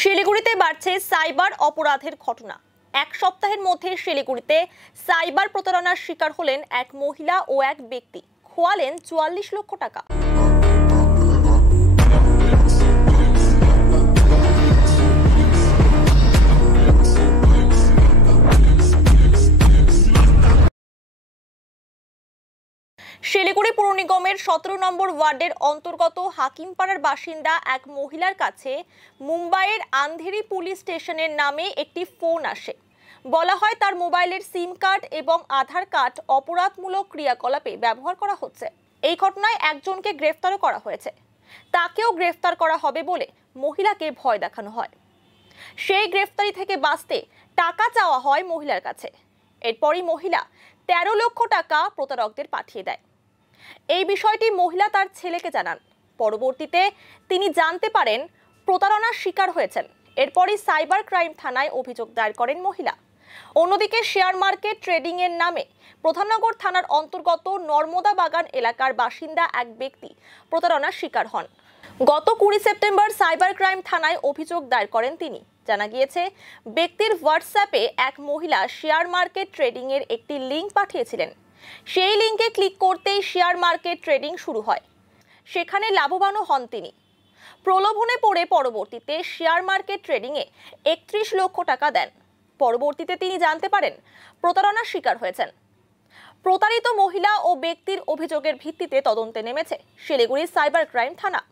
শিলিগুড়িতে বাড়ছে সাইবার অপরাধের ঘটনা। এক সপ্তাহের মধ্যে শিলিগুড়িতে সাইবার প্রতারণার শিকার হলেন এক মহিলা ও এক ব্যক্তি, খোয়ালেন ৪৪ লক্ষ টাকা। শিলিগুড়ি পুর নিগমের ১৭ নম্বর ওয়ার্ডের অন্তর্গত হাকিমপাড়ার বাসিন্দা এক মহিলার কাছে মুম্বাইয়ের আন্ধেরি পুলিশ স্টেশনের নামে একটি ফোন আসে। বলা হয় তার মোবাইলের সিম কার্ড এবং আধার কার্ড অপরাধমূলক ক্রিয়াকলাপে ব্যবহার করা হচ্ছে। এই ঘটনায় একজনকে গ্রেফতারও করা হয়েছে। তাকেও গ্রেফতার করা হবে বলে মহিলাকে ভয় দেখানো হয়। সেই গ্রেফতারি থেকে বাঁচতে টাকা চাওয়া হয় মহিলার কাছে। এরপরই মহিলা ১৩ লক্ষ টাকা প্রতারকদের পাঠিয়ে দেয়। এই বিষয়টি মহিলা তার ছেলেকে জানান। পরবর্তীতে তিনি জানতে পারেন প্রতারণার শিকার হয়েছেন। এরপরই সাইবার ক্রাইম থানায় অভিযোগ দায়ের করেন মহিলা। অন্যদিকে শেয়ার মার্কেট ট্রেডিং এর নামে প্রধাননগর থানার অন্তর্গত নর্মদা বাগান এলাকার বাসিন্দা এক ব্যক্তি প্রতারণার শিকার হন। গত ২০ সেপ্টেম্বর সাইবার ক্রাইম থানায় অভিযোগ দায়ের করেন তিনি। জানা গিয়েছে, ব্যক্তির হোয়াটসঅ্যাপে এক মহিলা শেয়ার মার্কেট ট্রেডিং এর একটি লিঙ্ক পাঠিয়েছিলেন। সেই লিঙ্কে ক্লিক করতেই শেয়ার মার্কেট ট্রেডিং শুরু হয়। সেখানে লাভবানও হন তিনি। প্রলোভনে পড়ে পরবর্তীতে শেয়ার মার্কেট ট্রেডিং এ ৩১ লক্ষ টাকা দেন। পরবর্তীতে তিনি জানতে পারেন প্রতারণার শিকার হয়েছেন। প্রতারিত মহিলা ও ব্যক্তির অভিযোগের ভিত্তিতে তদন্তে নেমেছে শিলিগুড়ি সাইবার ক্রাইম থানা।